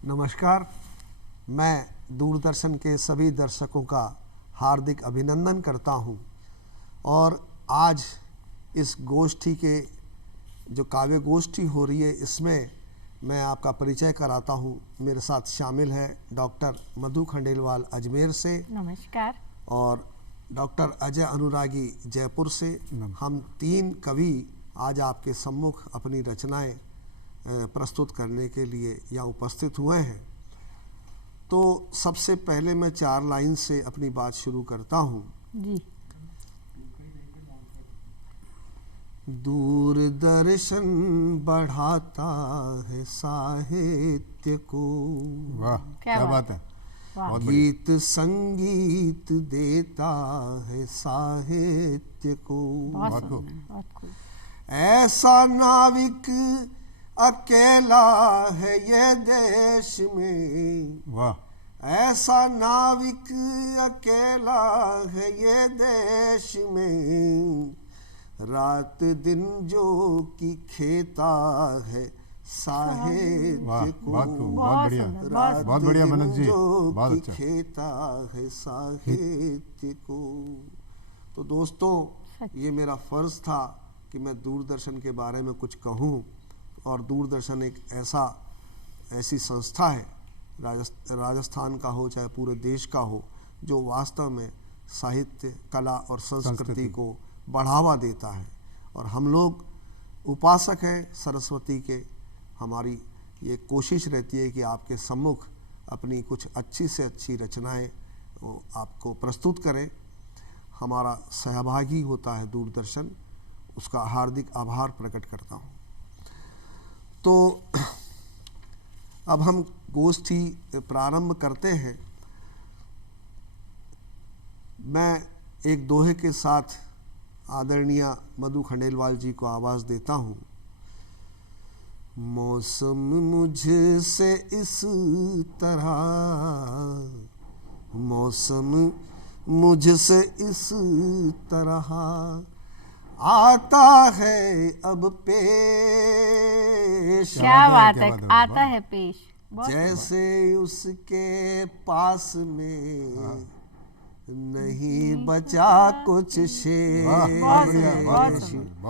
नमस्कार। मैं दूरदर्शन के सभी दर्शकों का हार्दिक अभिनंदन करता हूं और आज इस गोष्ठी के जो काव्य गोष्ठी हो रही है इसमें मैं आपका परिचय कराता हूं। मेरे साथ शामिल है डॉक्टर मधु खंडेलवाल अजमेर से। नमस्कार। और डॉक्टर अजय अनुरागी जयपुर से। हम 3 कवि आज आपके सम्मुख अपनी रचनाएं प्रस्तुत करने के लिए यहाँ उपस्थित हुए हैं। तो सबसे पहले मैं 4 लाइन से अपनी बात शुरू करता हूँ। जी। दूरदर्शन बढ़ाता है साहित्य को। वाह, क्या बात है। गीत संगीत देता है साहित्य को। बहुत खूब। ऐसा नाविक अकेला है ये देश में। वाह। ऐसा नाविक अकेला है ये देश में, रात दिन जो कि खेता है साहित्य को। बहुत बढ़िया मनोज जी, बहुत अच्छा। खेता है साहित्य को। तो दोस्तों, ये मेरा फर्ज था कि मैं दूरदर्शन के बारे में कुछ कहूँ। और दूरदर्शन एक ऐसी संस्था है, राजस्थान का हो चाहे पूरे देश का हो, जो वास्तव में साहित्य, कला और संस्कृति को बढ़ावा देता है। और हम लोग उपासक हैं सरस्वती के। हमारी ये कोशिश रहती है कि आपके सम्मुख अपनी कुछ अच्छी से अच्छी रचनाएं वो आपको प्रस्तुत करें। हमारा सहभागी होता है दूरदर्शन, उसका हार्दिक आभार प्रकट करता हूँ। तो अब हम गोष्ठी प्रारंभ करते हैं। मैं एक दोहे के साथ आदरणीय मधु खंडेलवाल जी को आवाज़ देता हूँ। मौसम मुझसे इस तरह, मौसम मुझसे इस तरह आता है अब पेश। क्या बात है, आता है पेश। जैसे उसके पास में नहीं बचा कुछ शेष। बहुत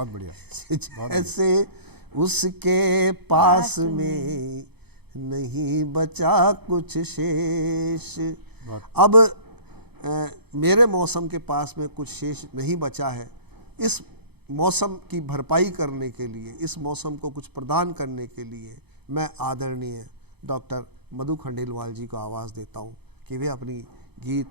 बढ़िया। जैसे उसके पास में नहीं बचा कुछ शेष। अब मेरे मौसम के पास में कुछ शेष नहीं बचा है। इस मौसम की भरपाई करने के लिए, इस मौसम को कुछ प्रदान करने के लिए मैं आदरणीय डॉक्टर मधु खंडेलवाल जी को आवाज़ देता हूँ कि वे अपनी गीत,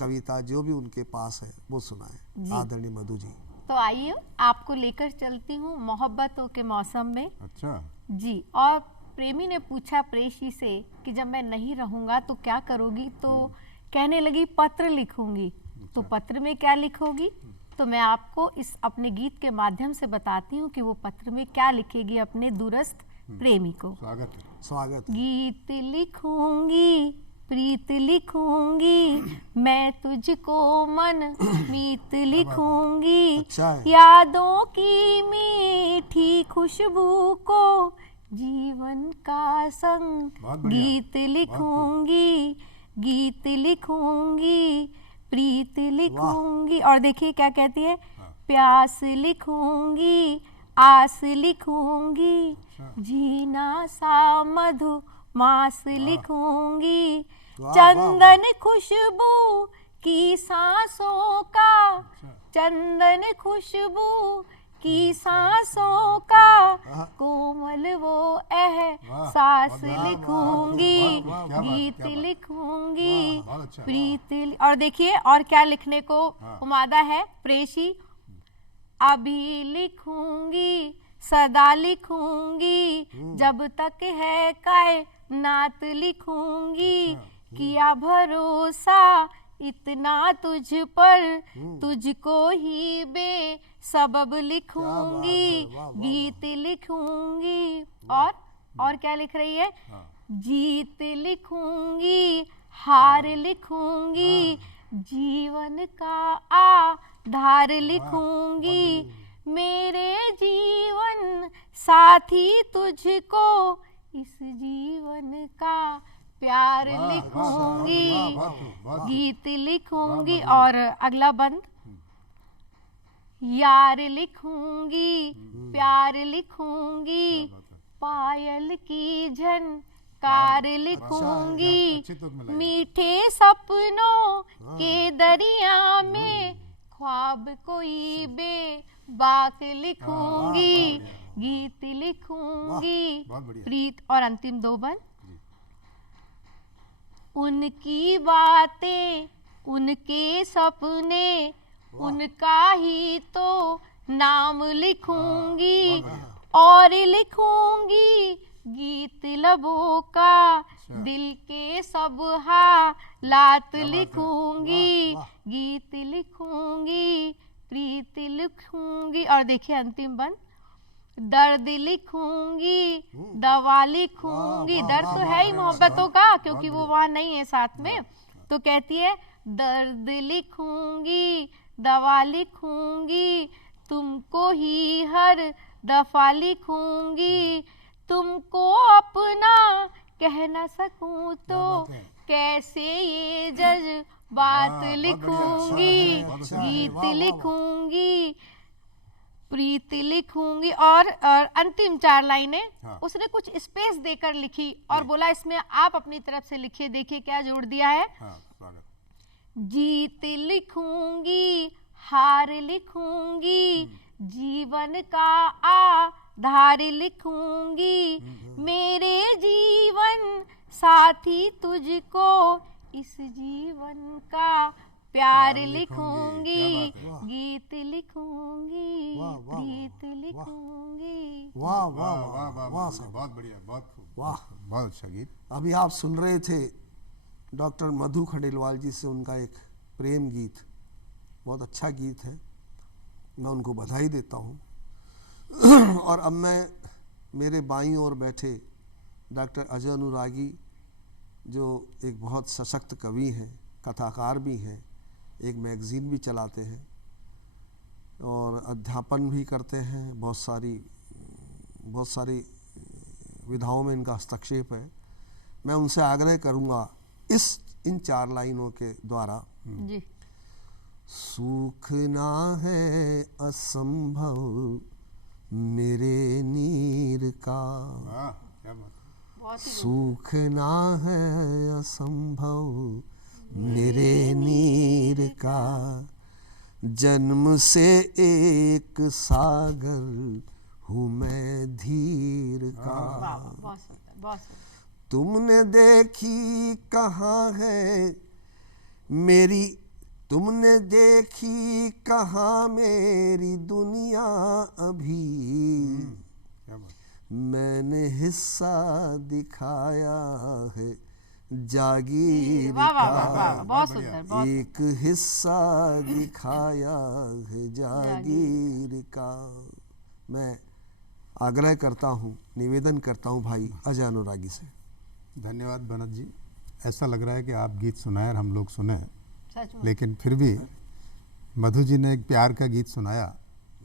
कविता जो भी उनके पास है वो सुनाएं। आदरणीय मधु जी। तो आइए आपको लेकर चलती हूँ मोहब्बतों के मौसम में। अच्छा जी। और प्रेमी ने पूछा प्रेषी से कि जब मैं नहीं रहूँगा तो क्या करोगी? तो कहने लगी पत्र लिखूंगी। तो पत्र में क्या लिखोगी? तो मैं आपको इस अपने गीत के माध्यम से बताती हूँ कि वो पत्र में क्या लिखेगी अपने दूरस्थ प्रेमी को। स्वागत। गीत लिखूंगी, प्रीत लिखूंगी, मैं तुझको मन मीत लिखूंगी। यादों की मीठी खुशबू को जीवन का संगीत लिखूंगी। गीत लिखूंगी, प्रीत लिखूंगी। और देखिए क्या कहती है, प्यास लिखूंगी, आस लिखूंगी, जीना सा मधु मास लिखूंगी। चंदन खुशबू की सांसों का, चंदन खुशबू की सांसों का कोमल वो एहसास लिखूंगी। गीत लिखूंगी, प्रीत। और देखिए और क्या लिखने को उमादा है प्रेषी। अभी लिखूंगी, सदा लिखूंगी, जब तक है कायनात लिखूंगी। किया भरोसा इतना तुझ पर, तुझको ही बेसबब लिखूंगी। गीत लिखूंगी। और क्या लिख रही है? जीत लिखूंगी, हार लिखूंगी, जीवन का आधार लिखूंगी। मेरे जीवन साथी तुझको इस जीवन का प्यार लिखूंगी, गीत लिखूंगी। और अगला बंद, यार लिखूंगी, प्यार लिखूंगी, पायल की झनकार लिखूंगी, मीठे सपनों के दरिया में ख्वाब कोई बेबाक लिखूंगी, गीत लिखूंगी, प्रीत। और अंतिम दो बंद, उनकी बातें, उनके सपने, उनका ही तो नाम लिखूंगी, और लिखूंगी गीत लबों का, दिल के सब हालात लिखूंगी, गीत लिखूंगी, प्रीत लिखूंगी। और देखिए अंतिम बंद, दर्द लिखूंगी, दवा लिखूंगी। दर्द तो है ही मोहब्बतों का, क्योंकि वो वहां नहीं है साथ में। तो कहती है दर्द लिखूंगी, दवा लिखूंगी, तुमको ही हर दफा लिखूंगी, तुमको अपना कह न सकूं तो कैसे ये जज्बात लिखूंगी, गीत लिखूंगी, प्रीति लिखूंगी। और अंतिम 4 लाइनें उसने कुछ स्पेस देकर लिखी और बोला इसमें आप अपनी तरफ से लिखिए। देखिए क्या जोड़ दिया है। जीत लिखूंगी, हार लिखूंगी, जीवन का आधार लिखूंगी, मेरे जीवन साथी तुझको इस जीवन का प्यार लिखूंगी, गीत लिखूंगी, गीत लिखूंगी। वाह वाह वाह वाह वाह, बहुत बढ़िया, बहुत वाह, बहुत अच्छा गीत। अभी आप सुन रहे थे डॉक्टर मधु खंडेलवाल जी से उनका एक प्रेम गीत, बहुत अच्छा गीत है, मैं उनको बधाई देता हूँ। और अब मैं मेरे बाईं ओर बैठे डॉक्टर अजय अनुरागी, जो एक बहुत सशक्त कवि हैं, कथाकार भी हैं, एक मैगज़ीन भी चलाते हैं और अध्यापन भी करते हैं। बहुत सारी विधाओं में इनका हस्तक्षेप है। मैं उनसे आग्रह करूँगा इन 4 लाइनों के द्वारा जी। सुख ना है असंभव मेरे नीर का, क्या बात, सुख ना है असंभव मेरे नीर का, जन्म से एक सागर हूँ मैं धीर का। बहुत सुंदर, बहुत सुंदर। तुमने देखी कहाँ है मेरी, तुमने देखी कहाँ मेरी दुनिया अभी, मैंने हिस्सा दिखाया है जागीर का, बहुत सुंदर, एक हिस्सा दिखाया है जागीर का। मैं आग्रह करता हूँ, निवेदन करता हूँ भाई अजय अनुरागी से। धन्यवाद बनत जी। ऐसा लग रहा है कि आप गीत सुनाए और हम लोग सुने, सच में। लेकिन फिर भी मधु जी ने एक प्यार का गीत सुनाया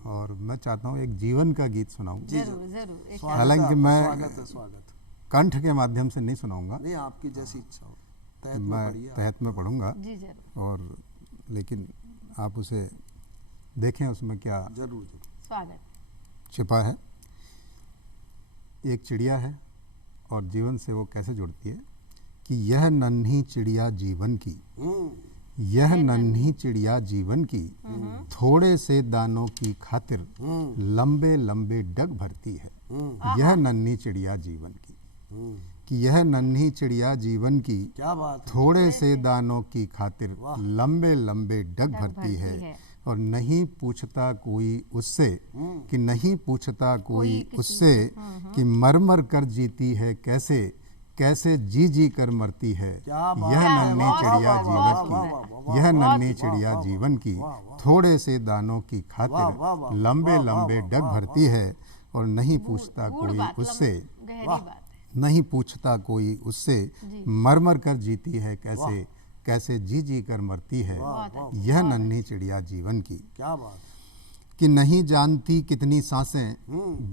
और मैं चाहता हूँ एक जीवन का गीत सुनाऊं। जरूर जरूर। हालांकि मैं स्वागत कंठ के माध्यम से नहीं सुनाऊंगा, नहीं, आपकी जैसी इच्छा हो, मैं तहत में पढ़ूंगा जी जरूर। और लेकिन आप उसे देखें, उसमें क्या जरूर स्वागत छिपा है। एक चिड़िया है और जीवन से वो कैसे जुड़ती है कि यह नन्ही चिड़िया जीवन की, यह नन्ही चिड़िया जीवन की, थोड़े से दानों की खातिर लंबे लंबे डग भरती है। यह नन्ही चिड़िया जीवन की, कि यह नन्ही चिड़िया जीवन की, क्या बात है, थोड़े से दानों की खातिर लंबे लंबे डग भरती है। और नहीं पूछता कोई उससे कि नहीं पूछता कोई उससे कि मर मर कर जीती है कैसे, कैसे जी जी कर मरती है। यह नन्ही चिड़िया जीवन की, यह नन्ही चिड़िया जीवन की, थोड़े से दानों की खातिर लंबे लंबे डग भरती है। और नहीं पूछता कोई उससे, नहीं पूछता कोई उससे, मर मर कर जीती है कैसे, कैसे जी जी कर मरती है। यह नन्ही चिड़िया जीवन की। क्या बात। कि नहीं जानती कितनी सांसें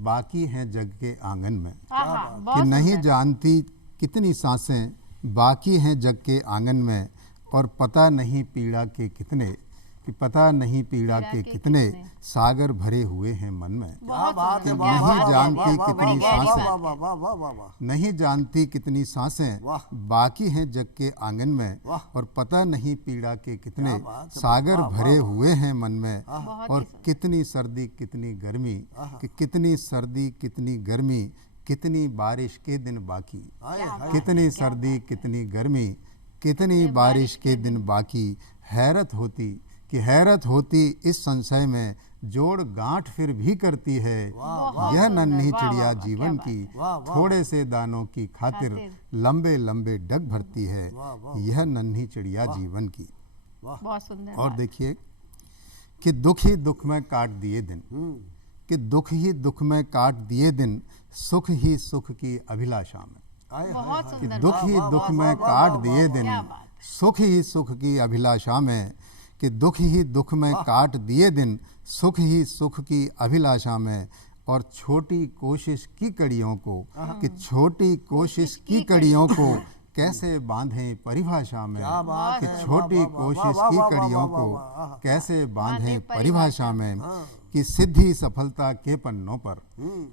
बाकी हैं जग के आंगन में, कि नहीं जानती कितनी सांसें बाकी हैं जग के आंगन में, और पता नहीं पीड़ा के कितने, कि पता नहीं पीड़ा के कितने सागर भरे हुए हैं मन में। क्या बात है, नहीं जानती कितनी सांसें, वाह वाह वाह वाह वाह, नहीं जानती कितनी सांसें बाकी हैं जग के आंगन में, और पता नहीं पीड़ा के कितने सागर भरे हुए हैं मन में, और कितनी सर्दी कितनी गर्मी, कि कितनी सर्दी कितनी गर्मी, कितनी बारिश के दिन बाकी, कितनी सर्दी कितनी गर्मी, कितनी बारिश के दिन बाकी। हैरत होती कि हैरत होती इस संशय में, जोड़ गांठ फिर भी करती है यह नन्ही चिड़िया जीवन की, थोड़े से दानों की खातिर लंबे लंबे डग भरती है यह नन्ही चिड़िया जीवन की। बहुत सुंदर। और देखिए कि दुख ही दुख में काट दिए दिन, कि दुख ही दुख में काट दिए दिन, सुख ही सुख की अभिलाषा में, बहुत कि सुंदर। दुख ही दुख में काट दिए दिन, सुख ही सुख की अभिलाषा में, कि दुख ही दुख में काट दिए दिन, सुख ही सुख की अभिलाषा में, और छोटी कोशिश की कड़ियों को, कि छोटी कोशिश की कड़ियों को कैसे बांधें परिभाषा में, कि छोटी कोशिश की कड़ियों को कैसे बांधें परिभाषा में, कि सिद्धि सफलता के पन्नों पर,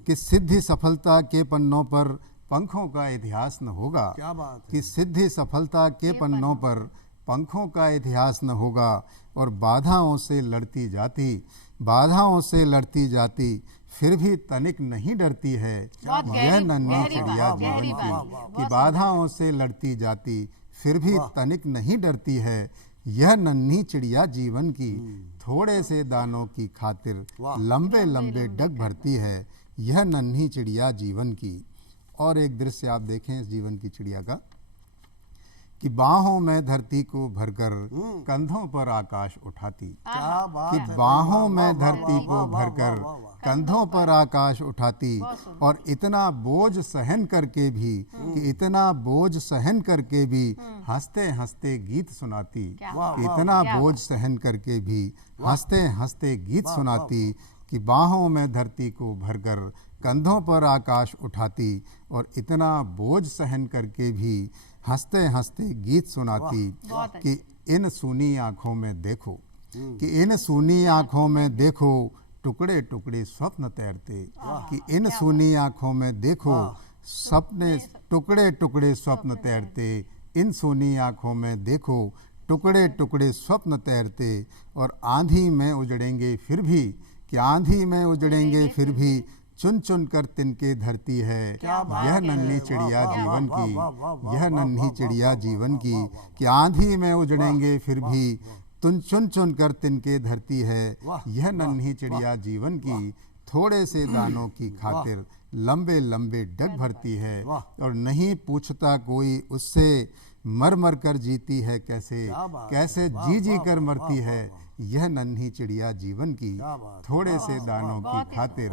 कि सिद्धि सफलता के पन्नों पर पंखों का इतिहास न होगा, क्या बात है। कि सिद्धि सफलता के पन्नों पर पंखों का इतिहास न होगा, और बाधाओं से लड़ती जाती, बाधाओं से लड़ती जाती, फिर भी तनिक नहीं डरती है यह नन्ही चिड़िया जीवन की, कि बाधाओं से लड़ती जाती, फिर भी तनिक नहीं डरती है यह नन्ही चिड़िया जीवन की, थोड़े से दानों की खातिर लंबे लंबे डग भरती है यह नन्ही चिड़िया जीवन की। और एक दृश्य आप देखें इस जीवन की चिड़िया का, कि बाहों में धरती को भरकर कंधों पर आकाश उठाती, क्या बात कि है, बाहों में धरती को भरकर कंधों पर आकाश उठाती, और इतना बोझ सहन करके भी, कि इतना बोझ सहन करके भी हंसते हंसते गीत सुनाती, कि इतना बोझ सहन करके भी हंसते हंसते गीत सुनाती, कि बाहों में धरती को भरकर कंधों पर आकाश उठाती, और इतना बोझ सहन करके भी हंसते हंसते गीत सुनाती, कि इन सूनी आँखों में देखो, कि इन सूनी आँखों में देखो टुकड़े टुकड़े स्वप्न तैरते, कि इन सूनी आँखों में देखो सपने टुकड़े टुकड़े स्वप्न तैरते, इन सूनी आँखों में देखो टुकड़े टुकड़े स्वप्न तैरते, और आंधी में उजड़ेंगे फिर भी, कि आंधी में उजड़ेंगे फिर भी, चुन चुन कर तिनके धरती है यह नन्ही चिड़िया जीवन की, यह नन्ही चिड़िया जीवन की, कि आंधी में उजड़ेंगे फिर भी चुन चुन कर तिनके धरती है यह नन्ही चिड़िया जीवन की, थोड़े से दानों की खातिर लंबे लंबे डग भरती है, और नहीं पूछता कोई उससे मर मर कर जीती है कैसे, कैसे जी जी कर मरती है यह नन्ही चिड़िया जीवन की, थोड़े से दानों की खातिर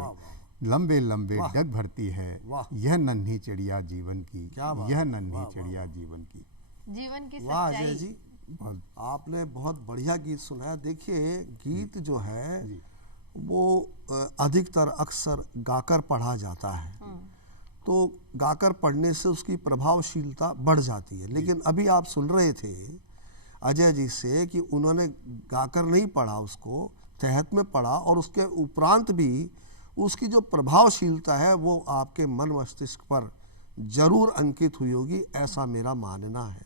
लंबे लंबे डग भरती है यह नन्ही चिड़िया जीवन की, यह नन्ही चिड़िया जीवन की। जीवन की वाह सच्चाई। अजय जी, आपने बहुत बढ़िया गीत सुनाया। देखिए गीत जो है वो अधिकतर अक्सर गाकर पढ़ा जाता है, तो गाकर पढ़ने से उसकी प्रभावशीलता बढ़ जाती है। लेकिन अभी आप सुन रहे थे अजय जी से कि उन्होंने गाकर नहीं पढ़ा, उसको तहत में पढ़ा, और उसके उपरांत भी उसकी जो प्रभावशीलता है वो आपके मन मस्तिष्क पर जरूर अंकित हुई होगी, ऐसा मेरा मानना है।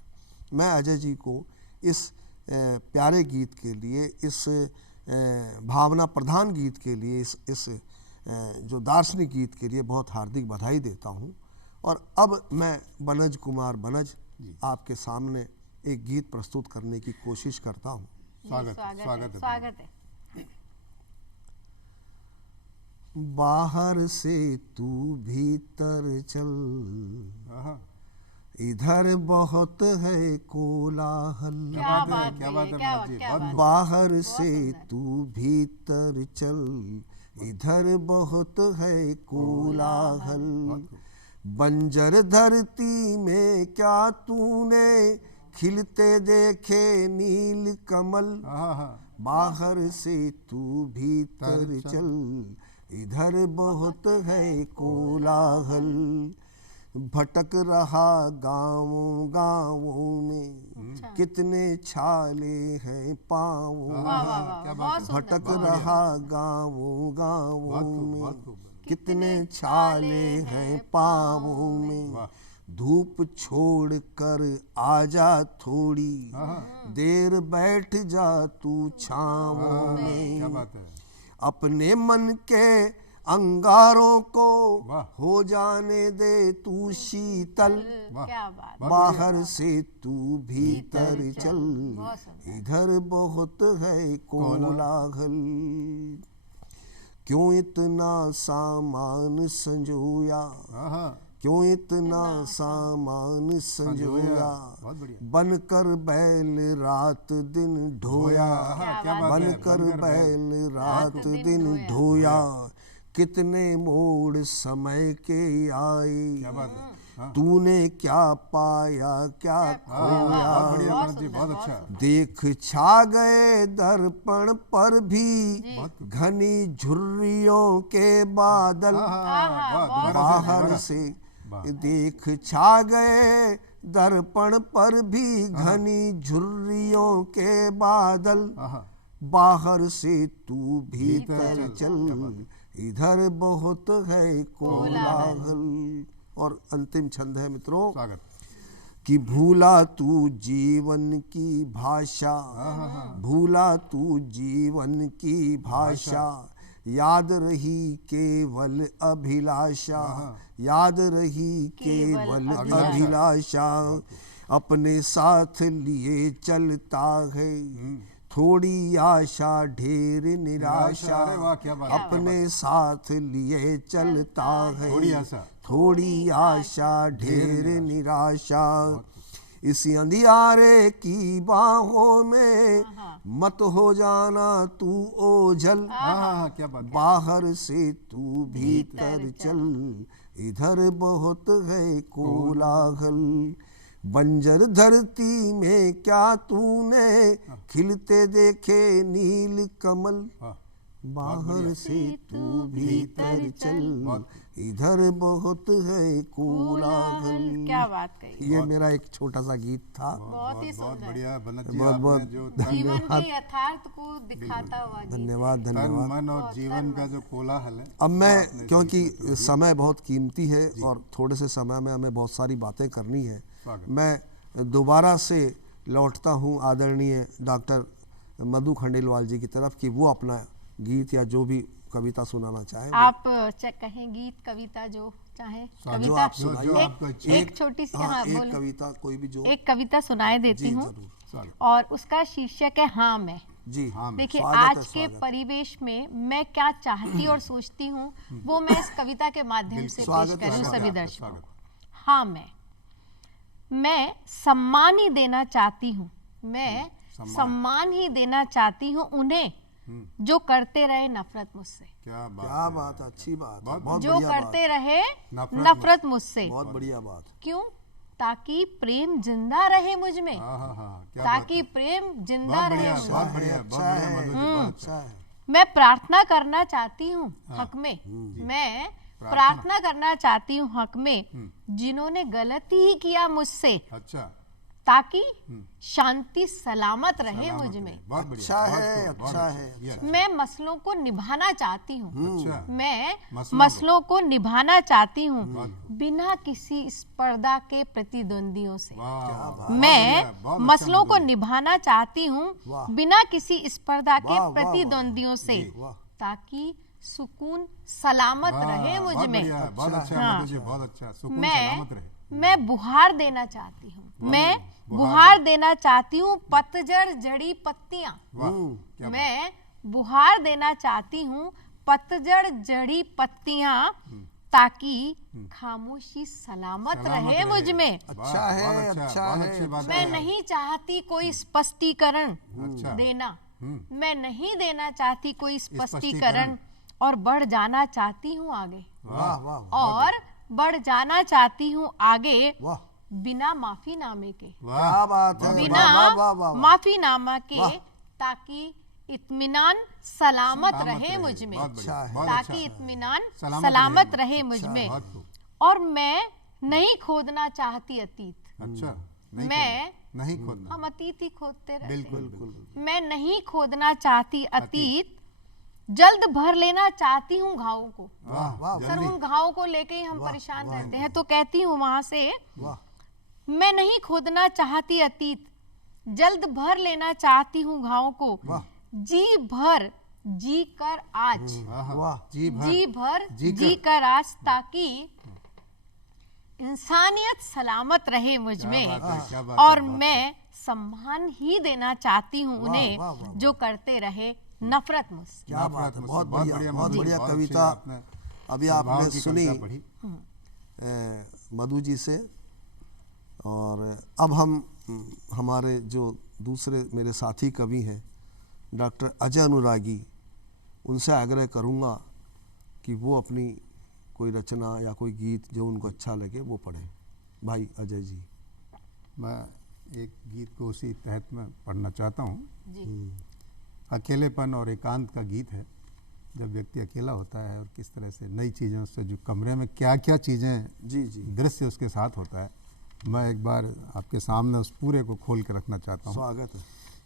मैं अजय जी को इस प्यारे गीत के लिए, इस भावना प्रधान गीत के लिए, इस जो दार्शनिक गीत के लिए बहुत हार्दिक बधाई देता हूँ। और अब मैं बनज कुमार बनज आपके सामने एक गीत प्रस्तुत करने की कोशिश करता हूँ। स्वागत है। बाहर से तू भीतर चल, इधर बहुत है कोलाहल, क्या बात है, बाहर से तू भीतर चल, इधर बहुत है कोलाहल, बंजर धरती में क्या तूने खिलते देखे नील कमल, बाहर से तू भीतर चल, इधर बहुत है कोलाहल। भटक रहा गाँवों गाँवों में, कितने छाले हैं पाँवों में। भटक रहा गाँवों गाँवों में, कितने छाले हैं पाँवों में। धूप छोड़ कर आजा थोड़ी देर, बैठ जा तू छाँवों में। अपने मन के अंगारों को हो जाने दे तू शीतल। क्या बात। बाहर से तू भीतर चल, इधर बहुत है कोलाहल। क्यों इतना सामान संजोया, क्यों इतना सामान संजोया। बनकर बैल रात दिन ढोया, बनकर बैल रात दिन ढोया। कितने मोड़ समय के आए, तूने क्या पाया क्या खोया। देख छा गए दर्पण पर भी घनी झुर्रियों के बादल। बाहर से देख छा गए दर्पण पर भी घनी झुर्रियों के बादल। बाहर से तू भीतर चल, इधर बहुत है कोलाहल। और अंतिम छंद है मित्रों कि भूला तू जीवन की भाषा, भूला तू जीवन की भाषा। याद रही केवल अभिलाषा, याद रही केवल अभिलाषा। अपने साथ लिए चलता है थोड़ी आशा ढेर निराशा। अपने साथ लिए चलता है थोड़ी आशा ढेर निराशा। इस अंधियारे की बाहों में मत हो जाना तू ओझल। बाहर से तू भीतर चल, इधर बहुत है कोलाहल। बंजर धरती में क्या तूने खिलते देखे नील कमल। बाहर से तू भीतर चल, इधर बहुत है कोलाहल। क्या बात कही। ये मेरा एक छोटा सा गीत था। बहुत ही सुंदर। बढ़िया बनत जी, बहुत बहुत जीवन के यथार्थ को दिखाता हुआ गीत। धन्यवाद तन धन्यवाद। मन और जीवन का जो कोलाहल है। अब मैं, क्योंकि समय बहुत कीमती है और थोड़े से समय में हमें बहुत सारी बातें करनी है, मैं दोबारा से लौटता हूँ आदरणीय डॉक्टर मधु खंडेलवाल जी की तरफ कि वो अपना गीत या जो भी कविता सुनाना चाहे। आप कहें गीत कविता जो चाहे जो आप सुनाइए। एक छोटी सी एक कविता कोई भी जो एक कविता सुनाए देती हूँ और उसका शीर्षक है हाँ मैं। जी हाँ। देखिए आज के परिवेश में मैं क्या चाहती और सोचती हूँ वो मैं इस कविता के माध्यम से पेश कर रही हूँ सभी दर्शकों को। हाँ मैं सम्मान ही देना चाहती हूँ, मैं सम्मान ही देना चाहती हूँ उन्हें जो करते रहे नफरत मुझसे। क्या बात, अच्छी बात, बहुत जो करते रहे नफरत मुझसे। बहुत बढ़िया बात। क्यों? ताकि प्रेम जिंदा रहे मुझ में, ताकि प्रेम जिंदा रहे मुझ में। मैं प्रार्थना करना चाहती हूँ हक में, मैं प्रार्थना करना चाहती हूँ हक में जिन्होंने गलती ही किया मुझसे। अच्छा। ताकि शांति सलामत रहे मुझ में। अच्छा है, अच्छा है। मैं मसलों को निभाना चाहती हूँ, मैं मसलों को निभाना चाहती हूँ बिना किसी स्पर्धा के प्रतिद्वंदियों से। मैं मसलों को निभाना चाहती हूँ बिना किसी स्पर्धा के प्रतिद्वंदियों से, ताकि सुकून सलामत रहे मुझ में। मैं बुहार देना चाहती हूँ, मैं बुहार देना चाहती हूँ पतझड़ जड़ी पत्तियां। मैं बुहार देना चाहती हूँ पतझड़ जड़ी पत्तियां ताकि खामोशी सलामत रहे मुझ में। अच्छा है, अच्छा है। मैं नहीं चाहती कोई स्पष्टीकरण देना, मैं नहीं देना चाहती कोई स्पष्टीकरण और बढ़ जाना चाहती हूँ आगे, और बढ़ जाना चाहती हूँ आगे बिना माफीनामे के। क्या बात है। बिना माफीनामा के, ताकि इत्मीनान सलामत रहे मुझ में, अच्छा है, ताकि इत्मीनान सलामत रहे मुझ में। और मैं नहीं खोदना चाहती अतीत। अच्छा, मैं नहीं खोदना, हम अतीत ही खोदते रहते हैं। बिल्कुल। मैं नहीं खोदना चाहती अतीत, जल्द भर लेना चाहती हूँ घावों को। वाह वाह सर, उन घावों को लेके ही हम परेशान रहते हैं। तो कहती हूँ वहां से, वाह, मैं नहीं खोदना चाहती अतीत, जल्द भर लेना चाहती हूँ घावों को। जी भर जी कर आज, वाह, जी भर जी कर आज, ताकि इंसानियत सलामत रहे मुझ में। और मैं सम्मान ही देना चाहती हूँ उन्हें जो करते रहे नफरत मुझसे। क्या बात है, बहुत बढ़िया कविता अभी आपने सुनी मधु जी से। और अब हम हमारे जो दूसरे मेरे साथी कवि हैं डॉक्टर अजय अनुरागी, उनसे आग्रह करूँगा कि वो अपनी कोई रचना या कोई गीत जो उनको अच्छा लगे वो पढ़े। भाई अजय जी। मैं एक गीत को उसी तहत में पढ़ना चाहता हूँ। अकेलेपन और एकांत का गीत है। जब व्यक्ति अकेला होता है और किस तरह से नई चीज़ों से, जो कमरे में क्या क्या चीज़ें जी दृश्य उसके साथ होता है, मैं एक बार आपके सामने उस पूरे को खोल के रखना चाहता हूँ। स्वागत है।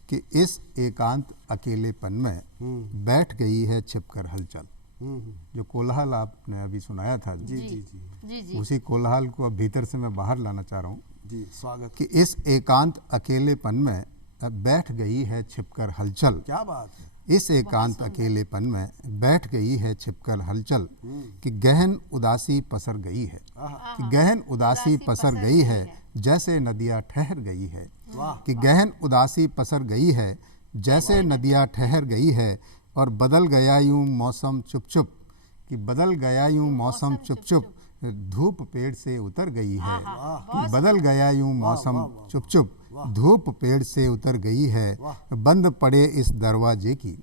कि इस एकांत अकेलेपन में बैठ गई है छिपकर हलचल। जो कोलाहल आपने अभी सुनाया था, जी। उसी कोलाहल को अब भीतर से मैं बाहर लाना चाह रहा हूँ। जी, स्वागत। कि इस एकांत अकेलेपन में बैठ गई है छिपकर हलचल। क्या बात है। इस एकांत अकेलेपन में बैठ गई है छिपकर हलचल, कि गहन उदासी पसर गई है, कि गहन उदासी पसर गई है, जैसे नदियाँ ठहर गई है, कि गहन उदासी पसर गई है, जैसे नदियाँ ठहर गई है। और बदल गया यूं मौसम चुप चुप, कि बदल गया यूं मौसम चुप चुप, धूप पेड़ से उतर गई है, कि बदल गया यूं मौसम चुप चुप, धूप पेड़ से उतर गई है। बंद पड़े इस दरवाजे की,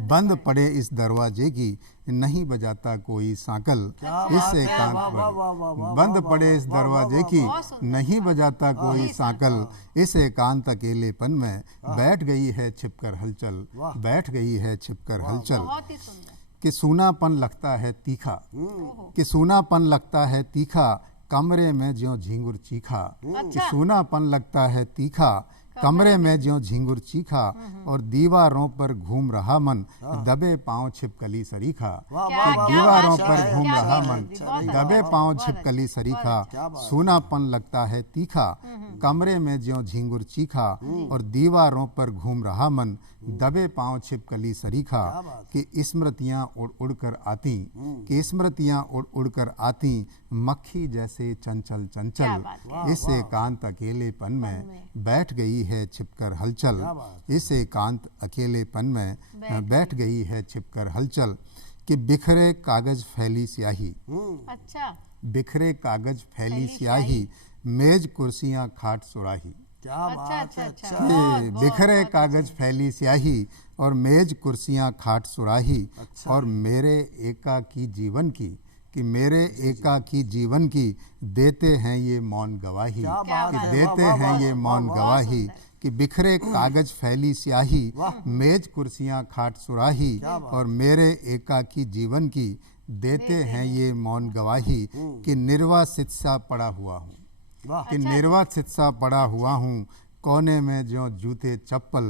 बंद पड़े इस दरवाजे की, नहीं बजाता कोई सांकल इस एकांत पर। बंद पड़े इस दरवाजे की, नहीं बजाता कोई सांकल इस एकांत अकेलेपन में बैठ गई है छिपकर हलचल, बैठ गई है छिपकर हलचल। कि सूनापन लगता है तीखा, कि सूनापन लगता है तीखा, कमरे में ज्यों झिंगुर चीखा। कि सूनापन लगता है तीखा, कमरे में ज्यों झिंगुर चीखा। और दीवारों पर घूम रहा मन, दबे पांव छिपकली सरीखा। दीवारों पर घूम रहा मन, दबे पांव छिपकली सरीखा। सूनापन लगता है तीखा, कमरे में ज्यों झिंगुर चीखा। और दीवारों पर घूम रहा मन, दबे पांव छिपकली सरीखा। कि स्मृतियाँ उड़ उड़ कर आती, कि स्मृतियाँ उड़ उड़ कर आती, मक्खी जैसे चंचल चंचल इस एकांत अकेलेपन में बैठ गई है छिपकर हलचल। इस एकांत अकेलेपन में बैठ गई है छिपकर हलचल। कि बिखरे कागज फैली स्याही, अच्छा, बिखरे कागज फैली स्याही, मेज कुर्सियां खाट सुराही। क्या बात है। अच्छा, बिखरे कागज फैली स्याही और मेज कुर्सियां खाट सुराही। और मेरे एकाकी जीवन की, कि मेरे एकाकी जीवन की देते हैं ये मौन गवाही, कि देते हैं ये मौन गवाही। कि बिखरे कागज फैली स्याही, मेज कुर्सियां खाट सुराही। और मेरे एकाकी जीवन की देते हैं ये मौन गवाही। कि निर्वासित सा पड़ा हुआ हूँ, कि निर्वासित सा पड़ा हुआ हूँ, कोने में जो जूते चप्पल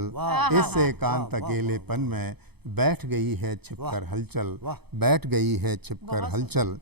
इस एकांत अकेलेपन में बैठ गई है छिपकर हलचल, बैठ गई है छिपकर हलचल।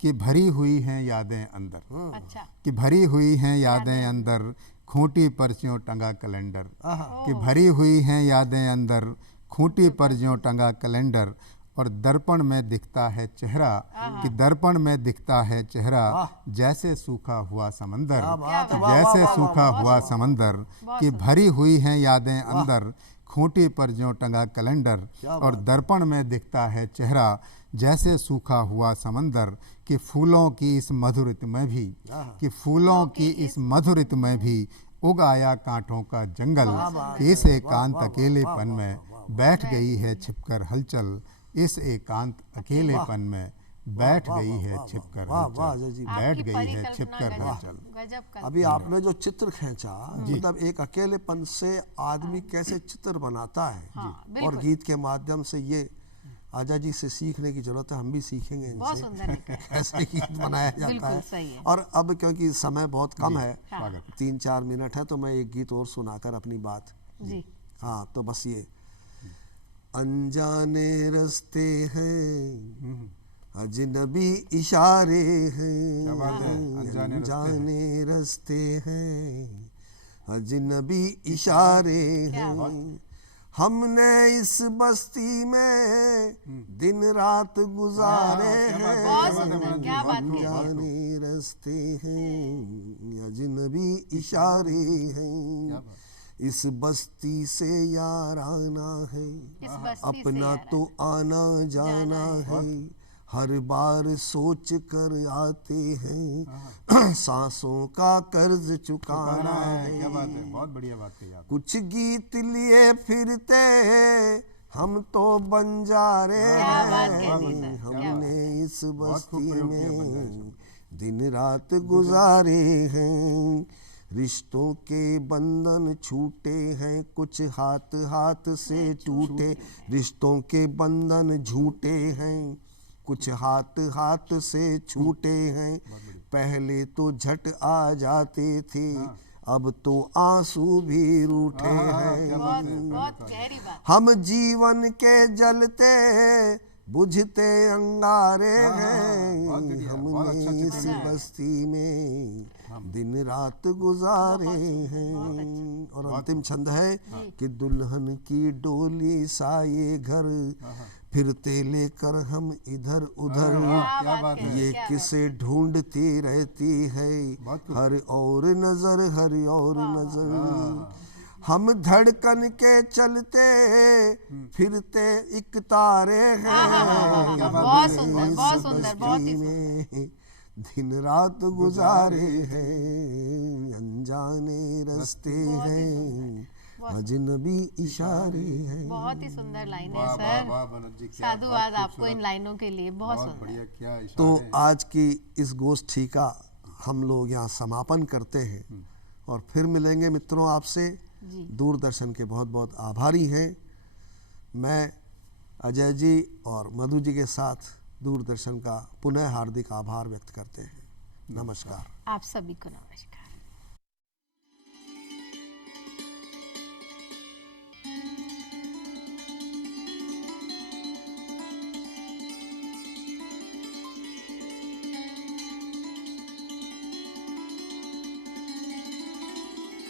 कि भरी हुई हैं यादें अंदर, अच्छा, कि भरी हुई हैं यादें अंदर, खूंटी पर ज्यों टंगा कैलेंडर। कि भरी हुई हैं यादें अंदर, खूंटी पर ज्यों टंगा कैलेंडर। और दर्पण में दिखता है चेहरा, कि दर्पण में दिखता है चेहरा, जैसे सूखा हुआ समंदर, जैसे सूखा हुआ समंदर। कि भरी हुई हैं यादें अंदर, खूंटी पर ज्यों टंगा कैलेंडर। और दर्पण में दिखता है चेहरा, जैसे सूखा हुआ समंदर। कि फूलों की इस मधुर ऋतु में भी, कि फूलों की इस मधुर ऋतु में भी उग आया कांटों का जंगल। कि इस एकांत अकेलेपन में बैठ गई है छिपकर हलचल, इस एकांत अकेलेपन में बैठ गई है छिपकर वाह हलचल। वाह अजय जी, बैठ आपकी गई है परिकल्पना छिपकर गजब हलचल। गजब का। अभी आपने जो चित्र खींचा, मतलब एक अकेलेपन से आदमी कैसे चित्र बनाता है, हाँ, और बिल्कुल। गीत के माध्यम से ये अजय जी से सीखने की जरूरत है, हम भी सीखेंगे बहुत इनसे सुंदर लिखा है। कैसे गीत बनाया जाता बिल्कुल है। सही है। और अब क्योंकि समय बहुत कम है, स्वागत। 3-4 मिनट है, तो मैं एक गीत और सुनाकर अपनी बात, जी हाँ तो बस ये अनजाने रास्ते हैं, अजनबी इशारे हैं, क्या बात है, अनजाने रास्ते हैं, अजनबी इशारे हैं, हमने इस बस्ती में दिन रात गुजारे हैं, बहुत सुंदर, क्या बात है। अनजाने रास्ते हैं, अजनबी इशारे हैं, इस बस्ती से याराना है, इस बस्ती से अपना यार तो आना जाना है, हर बार सोच कर आते हैं, सांसों का कर्ज चुकाना है। क्या बात है, बहुत बढ़िया बात कही आप। कुछ गीत लिए फिरते हम तो बंजारे क्या बात हैं, कह दी सर, क्या हमने इस बस्ती प्रयोग किया में दिन रात गुजारे हैं, रिश्तों के बंधन छूटे हैं, कुछ हाथ हाथ से टूटे, रिश्तों के बंधन झूठे हैं, कुछ हाथ हाथ से छूटे हैं, पहले तो झट आ जाते थे, अब तो आंसू भी रूठे हैं, बहुत बहुत गहरी बात। हम जीवन के जलते बुझते अंगारे हैं, हमने इस बस्ती में दिन रात गुजारे हैं। और अंतिम छंद है कि दुल्हन की डोली सा ये घर, फिरते लेकर हम इधर उधर, क्या बात है, ये किसे ढूंढती रहती है, हर और नजर हर और नजर, हम धड़कन के चलते फिरते एक तारे हैं, बहुत सुंदर, बहुत इस सुंदर, बहुत ही बस्ती में दिन रात गुजारे हैं, अनजाने रास्ते हैं, अजनबी इशारे हैं। बहुत ही सुंदर लाइन है वाह वाह सर। वाह मनोज जी, क्या साधुवाद बहुत आपको इन लाइनों के लिए, बहुत बहुत सुंदर। बढ़िया, क्या इशारे तो हैं। आज की इस गोष्ठी का हम लोग यहाँ समापन करते हैं, और फिर मिलेंगे मित्रों आपसे। जी दूरदर्शन के बहुत बहुत आभारी हैं। मैं अजय जी और मधु जी के साथ दूरदर्शन का पुनः हार्दिक आभार व्यक्त करते हैं। नमस्कार। आप सभी को नमस्कार।